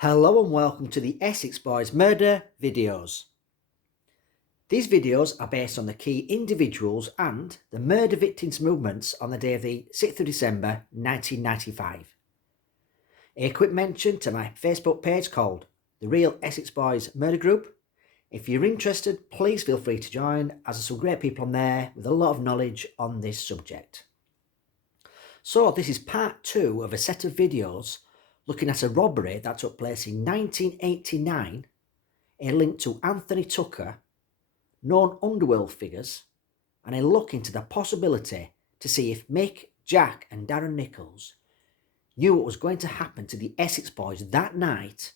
Hello and welcome to the Essex Boys Murder videos. These videos are based on the key individuals and the murder victims' movements on the day of the 6th of December 1995. A quick mention to my Facebook page called The Real Essex Boys Murder Group. If you're interested, please feel free to join, as there's some great people on there with a lot of knowledge on this subject. So this is part 2 of a set of videos looking at a robbery that took place in 1989, a link to Anthony Tucker, known underworld figures, and a look into the possibility to see if Mick, Jack and Darren Nichols knew what was going to happen to the Essex Boys that night,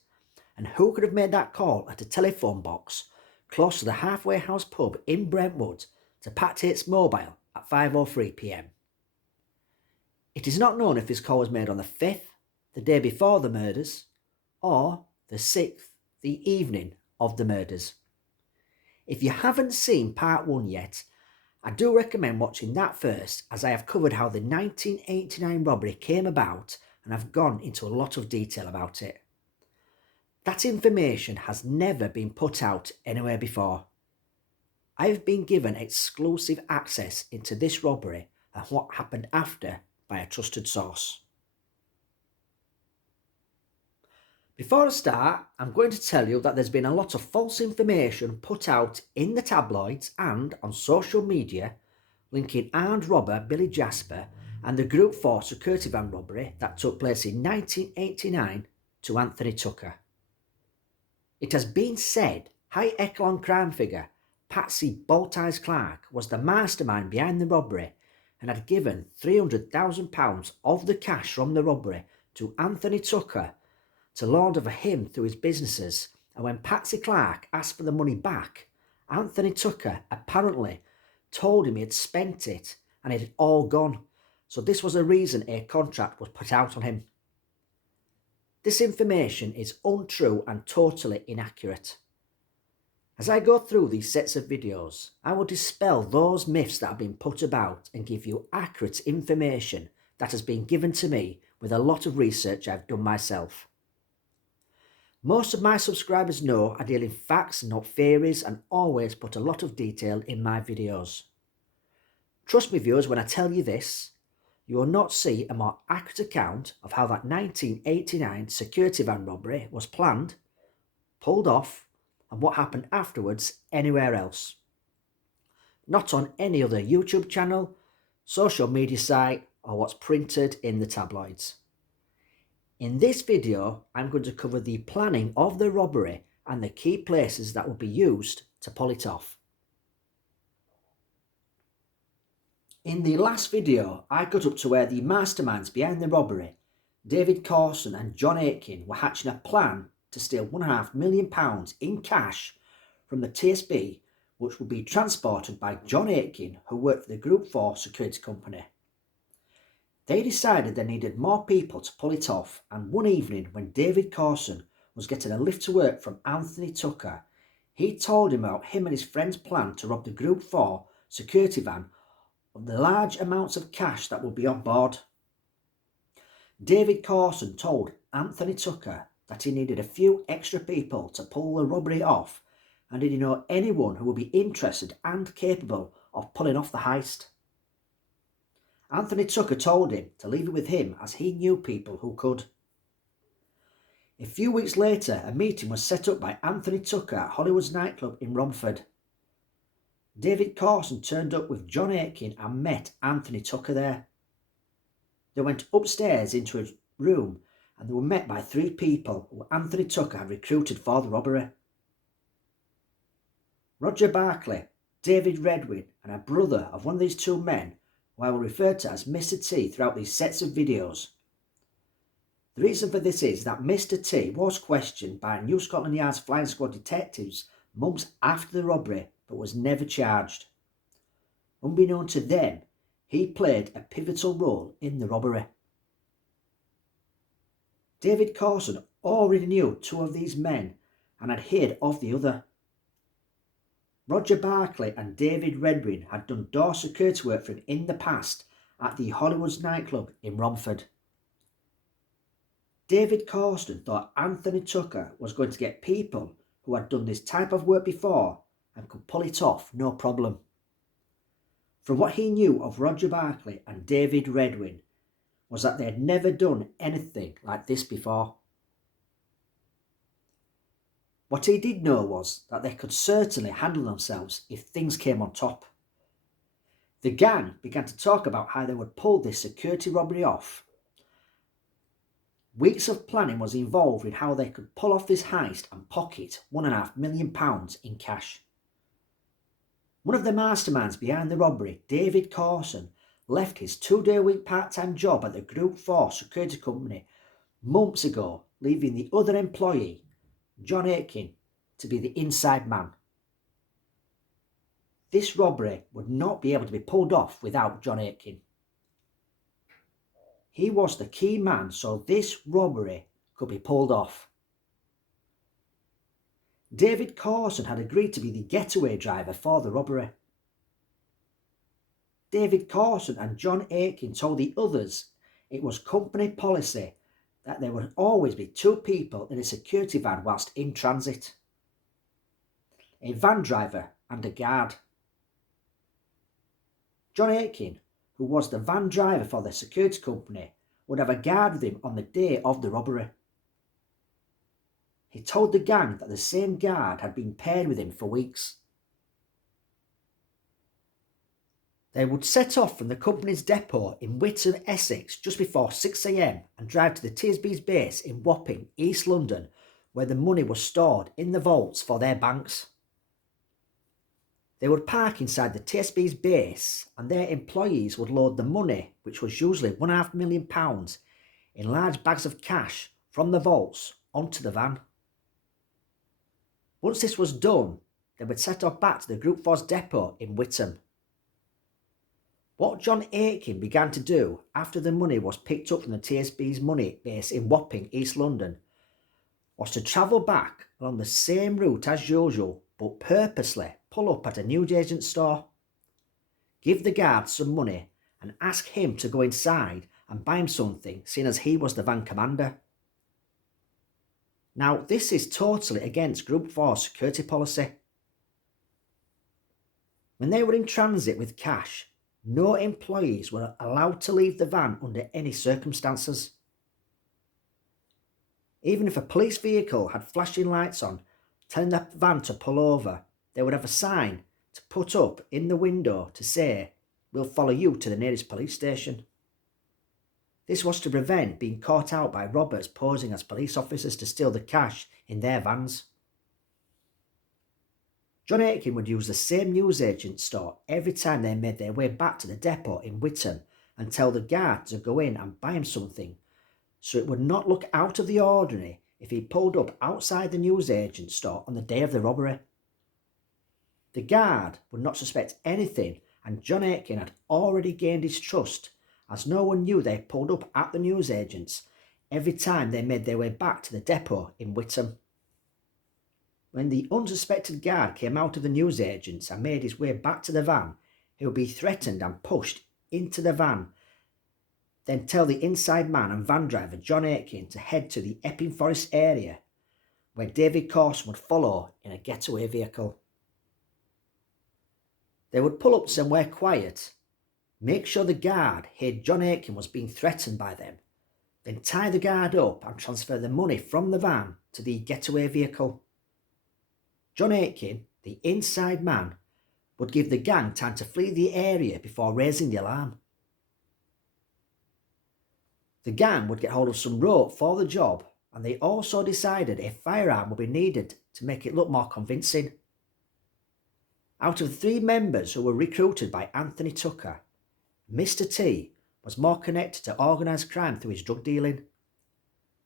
and who could have made that call at a telephone box close to the Halfway House pub in Brentwood to Pat Tates' mobile at 5:03 p.m. It is not known if this call was made on the 5th, the day before the murders, or the 6th, the evening of the murders. If you haven't seen part 1 yet, I do recommend watching that first, as I have covered how the 1989 robbery came about and I've gone into a lot of detail about it. That information has never been put out anywhere before. I have been given exclusive access into this robbery and what happened after by a trusted source. Before I start, I'm going to tell you that there's been a lot of false information put out in the tabloids and on social media linking armed robber Billy Jasper and the Group 4 security van robbery that took place in 1989 to Anthony Tucker. It has been said high echelon crime figure Patsy Bolt-Eyes Clark was the mastermind behind the robbery and had given £300,000 of the cash from the robbery to Anthony Tucker to launder for him through his businesses, and when Patsy Clark asked for the money back, Anthony Tucker apparently told him he had spent it and it had all gone, so this was the reason a contract was put out on him. This information is untrue and totally inaccurate. As I go through these sets of videos, I will dispel those myths that have been put about and give you accurate information that has been given to me with a lot of research I've done myself. Most of my subscribers know I deal in facts, not theories, and always put a lot of detail in my videos. Trust me viewers when I tell you this, you will not see a more accurate account of how that 1989 security van robbery was planned, pulled off, and what happened afterwards anywhere else. Not on any other YouTube channel, social media site, or what's printed in the tabloids. In this video, I'm going to cover the planning of the robbery and the key places that will be used to pull it off. In the last video, I got up to where the masterminds behind the robbery, David Corson and John Aitken, were hatching a plan to steal £1.5 million in cash from the TSB, which would be transported by John Aitken, who worked for the Group 4 security company. They decided they needed more people to pull it off, and one evening when David Corson was getting a lift to work from Anthony Tucker, he told him about him and his friend's plan to rob the Group 4 security van of the large amounts of cash that would be on board. David Corson told Anthony Tucker that he needed a few extra people to pull the robbery off, and did he know anyone who would be interested and capable of pulling off the heist. Anthony Tucker told him to leave it with him as he knew people who could. A few weeks later, a meeting was set up by Anthony Tucker at Hollywood's nightclub in Romford. David Corson turned up with John Aitken and met Anthony Tucker there. They went upstairs into a room and they were met by 3 people who Anthony Tucker had recruited for the robbery. Roger Barkley, David Redwin and a brother of one of these 2 men, who I will refer to as Mr. T throughout these sets of videos. The reason for this is that Mr. T was questioned by New Scotland Yard's Flying Squad detectives months after the robbery, but was never charged. Unbeknown to them, he played a pivotal role in the robbery. David Corson already knew 2 of these men and had heard of the other. Roger Barkley and David Redwin had done door security work for him in the past at the Hollywood's nightclub in Romford. David Corson thought Anthony Tucker was going to get people who had done this type of work before and could pull it off no problem. From what he knew of Roger Barkley and David Redwin was that they had never done anything like this before. What he did know was that they could certainly handle themselves if things came on top. The gang began to talk about how they would pull this security robbery off. Weeks of planning was involved in how they could pull off this heist and pocket £1.5 million in cash. One of the masterminds behind the robbery, David Corson, left his 2-day-a-week part-time job at the Group 4 security company months ago, leaving the other employee, John Aitken, to be the inside man. This robbery would not be able to be pulled off without John Aitken. He was the key man, so this robbery could be pulled off. David Corson had agreed to be the getaway driver for the robbery. David Corson and John Aitken told the others it was company policy that there would always be 2 people in a security van whilst in transit. A van driver and a guard. John Aitken, who was the van driver for the security company, would have a guard with him on the day of the robbery. He told the gang that the same guard had been paired with him for weeks. They would set off from the company's depot in Witham, Essex, just before 6 a.m. and drive to the TSB's base in Wapping, East London, where the money was stored in the vaults for their banks. They would park inside the TSB's base and their employees would load the money, which was usually £1.5 million, in large bags of cash from the vaults onto the van. Once this was done, they would set off back to the Group 4's depot in Witham. What John Aitken began to do after the money was picked up from the TSB's money base in Wapping, East London, was to travel back along the same route as usual, but purposely pull up at a newsagent store, give the guard some money and ask him to go inside and buy him something, seeing as he was the van commander. Now, this is totally against Group 4 security policy. When they were in transit with cash, no employees were allowed to leave the van under any circumstances. Even if a police vehicle had flashing lights on, telling the van to pull over, they would have a sign to put up in the window to say, "We'll follow you to the nearest police station." This was to prevent being caught out by robbers posing as police officers to steal the cash in their vans. John Aitken would use the same newsagent store every time they made their way back to the depot in Witham and tell the guard to go in and buy him something, so it would not look out of the ordinary if he pulled up outside the newsagent store on the day of the robbery. The guard would not suspect anything, and John Aitken had already gained his trust, as no one knew they pulled up at the newsagents every time they made their way back to the depot in Witham. When the unsuspected guard came out of the newsagents and made his way back to the van, he would be threatened and pushed into the van, then tell the inside man and van driver John Aitken to head to the Epping Forest area, where David Corson would follow in a getaway vehicle. They would pull up somewhere quiet, make sure the guard heard John Aitken was being threatened by them, then tie the guard up and transfer the money from the van to the getaway vehicle. John Aitken, the inside man, would give the gang time to flee the area before raising the alarm. The gang would get hold of some rope for the job, and they also decided a firearm would be needed to make it look more convincing. Out of the 3 members who were recruited by Anthony Tucker, Mr. T was more connected to organised crime through his drug dealing.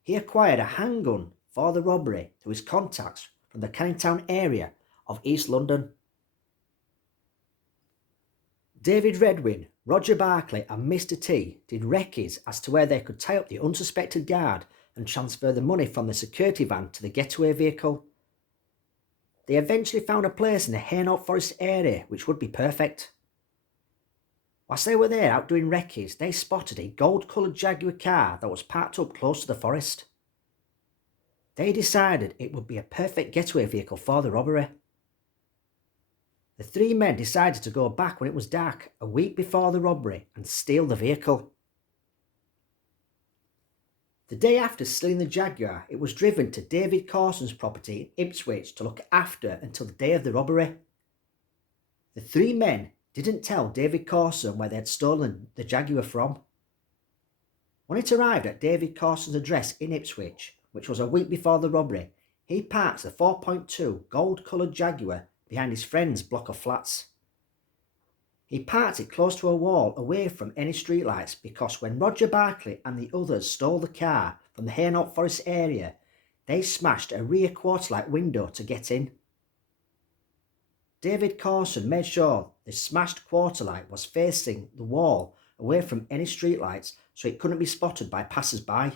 He acquired a handgun for the robbery through his contacts from the Canning Town area of East London. David Redwin, Roger Barkley and Mr. T did recce's as to where they could tie up the unsuspected guard and transfer the money from the security van to the getaway vehicle. They eventually found a place in the Hainault Forest area which would be perfect. Whilst they were there out doing recce's, they spotted a gold-coloured Jaguar car that was parked up close to the forest. they decided it would be a perfect getaway vehicle for the robbery. The three men decided to go back when it was dark, a week before the robbery, and steal the vehicle. The day after stealing the Jaguar, it was driven to David Carson's property in Ipswich to look after until the day of the robbery. The three men didn't tell David Carson where they had stolen the Jaguar from. When it arrived at David Carson's address in Ipswich, which was a week before the robbery, he parked the 4.2 gold-coloured Jaguar behind his friend's block of flats. He parked it close to a wall away from any streetlights because when Roger Barkley and the others stole the car from the Hainault Forest area, they smashed a rear quarter-light window to get in. David Carson made sure the smashed quarter-light was facing the wall away from any streetlights so it couldn't be spotted by passers-by.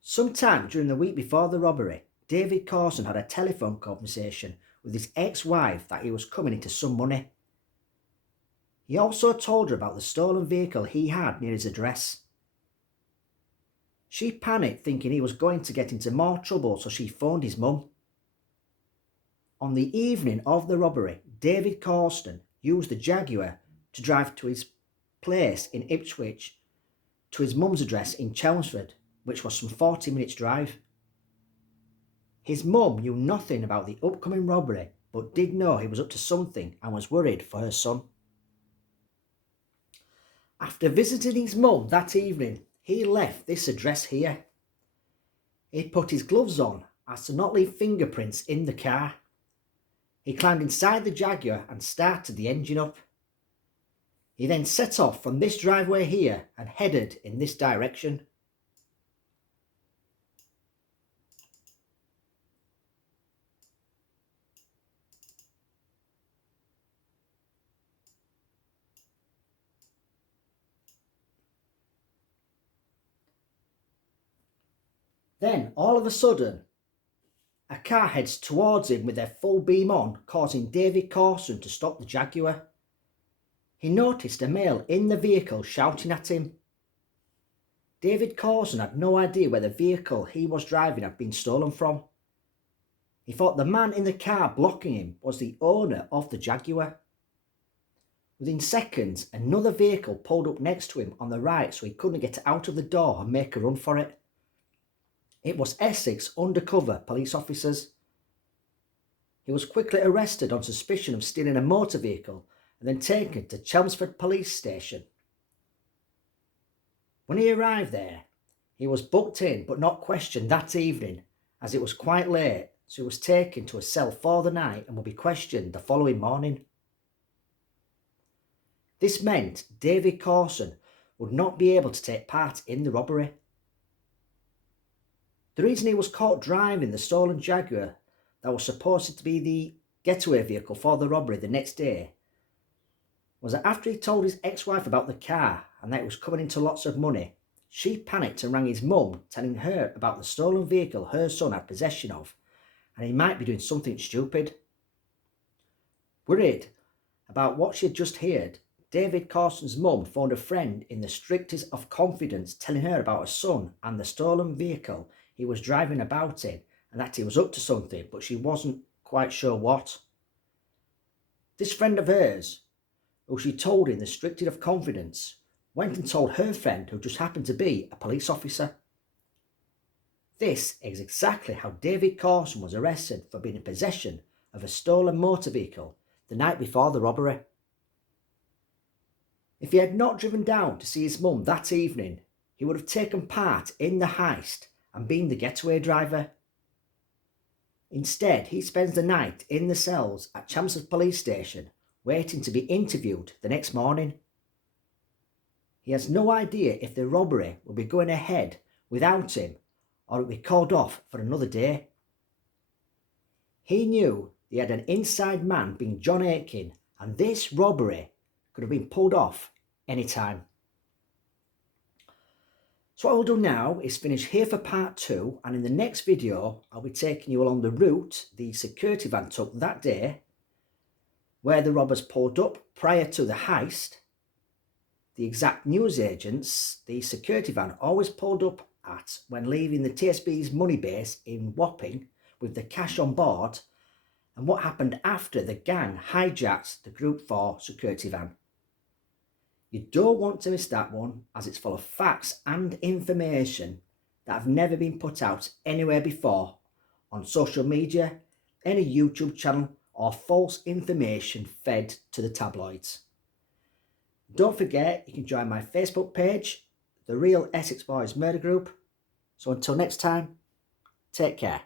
Sometime during the week before the robbery, David Carson had a telephone conversation with his ex-wife that he was coming into some money. He also told her about the stolen vehicle he had near his address. She panicked, thinking he was going to get into more trouble, so she phoned his mum. On the evening of the robbery, David Carson used the Jaguar to drive to his place in Ipswich to his mum's address in Chelmsford, which was some 40 minutes drive. His mum knew nothing about the upcoming robbery, but did know he was up to something and was worried for her son. After visiting his mum that evening, he left this address here. He put his gloves on as to not leave fingerprints in the car. He climbed inside the Jaguar and started the engine up. He then set off from this driveway here and headed in this direction. Then, all of a sudden, a car heads towards him with their full beam on, causing David Carson to stop the Jaguar. He noticed a male in the vehicle shouting at him. David Carson had no idea where the vehicle he was driving had been stolen from. He thought the man in the car blocking him was the owner of the Jaguar. Within seconds, another vehicle pulled up next to him on the right so he couldn't get out of the door and make a run for it. It was Essex undercover police officers. He was quickly arrested on suspicion of stealing a motor vehicle and then taken to Chelmsford Police Station. When he arrived there, he was booked in but not questioned that evening as it was quite late, so he was taken to a cell for the night and would be questioned the following morning. This meant David Carson would not be able to take part in the robbery. The reason he was caught driving the stolen Jaguar that was supposed to be the getaway vehicle for the robbery the next day was that after he told his ex-wife about the car and that it was coming into lots of money, she panicked and rang his mum, telling her about the stolen vehicle her son had possession of and he might be doing something stupid. Worried about what she had just heard, David Carson's mum phoned a friend in the strictest of confidence, telling her about her son and the stolen vehicle he was driving about in and that he was up to something, but she wasn't quite sure what. This friend of hers, who she told in the strictest of confidence, went and told her friend, who just happened to be a police officer. This is exactly how David Carson was arrested for being in possession of a stolen motor vehicle the night before the robbery. If he had not driven down to see his mum that evening, he would have taken part in the heist and been the getaway driver. Instead, he spends the night in the cells at Chelmsford Police Station, waiting to be interviewed the next morning. He has no idea if the robbery will be going ahead without him or it will be called off for another day. He knew he had an inside man being John Aitken, and this robbery could have been pulled off any time. So what I'll do now is finish here for part 2, and in the next video I'll be taking you along the route the security van took that day, where the robbers pulled up prior to the heist, the exact newsagents the security van always pulled up at when leaving the TSB's money base in Wapping with the cash on board, and what happened after the gang hijacked the Group 4 security van. You don't want to miss that one, as it's full of facts and information that have never been put out anywhere before on social media, any YouTube channel, or false information fed to the tabloids. Don't forget, you can join my Facebook page, The Real Essex Boys Murder Group. So until next time, take care.